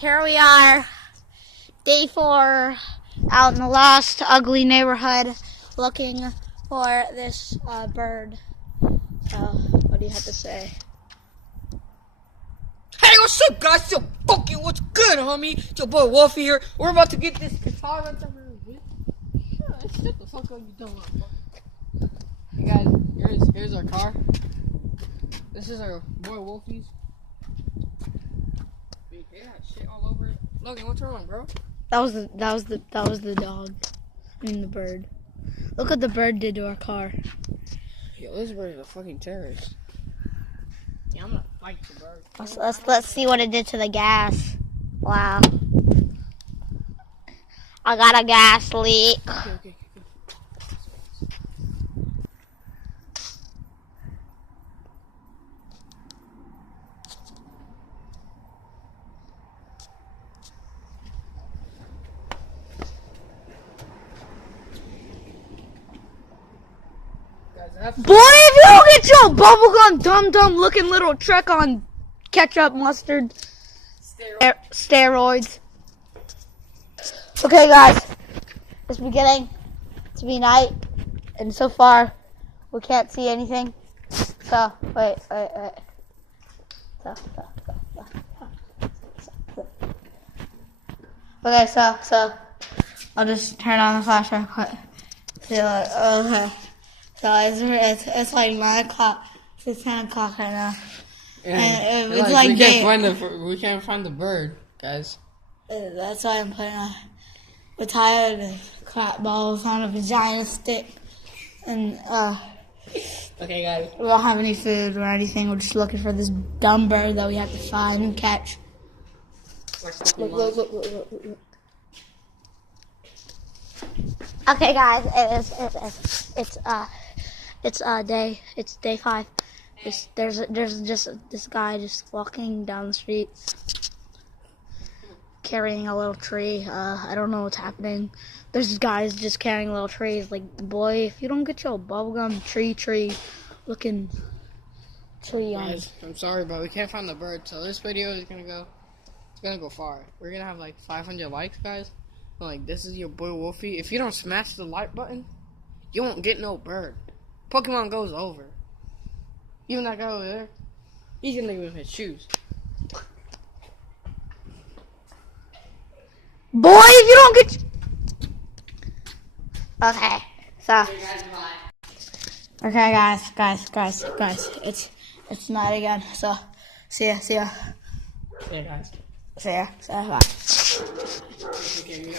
Here we are, day 4, out in the lost, ugly neighborhood, looking for this bird. So, what do you have to say? Hey, what's up, guys? Yo, fucking what's good, homie? It's your boy Wolfie here. We're about to get this guitar right over here. Shut the fuck up, you dumb motherfucker. Hey guys, here's our car. This is our boy Wolfie's. Yeah, shit all over it. Logan, what's wrong, bro? That was the dog. I mean the bird. Look what the bird did to our car. Yo, this bird is a fucking terrorist. Yeah, I'm gonna fight the bird. Let's see what it did to the gas. Wow. I got a gas leak. Okay. Boy, if you don't get your bubblegum dum-dum looking little trick on ketchup, mustard, steroids. Okay, guys, it's beginning to be night, and so far we can't see anything. So, wait. Okay, so I'll just turn on the flash real quick. Okay. So it's like 9 o'clock. It's 10 o'clock right now. And it's like we can't find the bird, guys. That's why I'm putting on. We're tired of crap balls on a vagina stick. And Okay, guys. we don't have any food or anything. We're just looking for this dumb bird that we have to find and catch. Look. Okay, guys, it's day 5. There's just this guy just walking down the street, carrying a little tree. I don't know what's happening. There's guys just carrying little trees. Like, boy, if you don't get your bubblegum tree looking tree on. Guys, I'm sorry, but we can't find the bird. So this video is gonna go far. We're gonna have like 500 likes, guys. Like, this is your boy Wolfie. If you don't smash the like button, you won't get no bird. Pokemon Go's over. Even that guy over there, he's gonna leave with his shoes. Boy, if you don't get... Okay, so... Okay, guys. It's night again, so... See ya. Yeah, guys. See ya. Bye. Okay,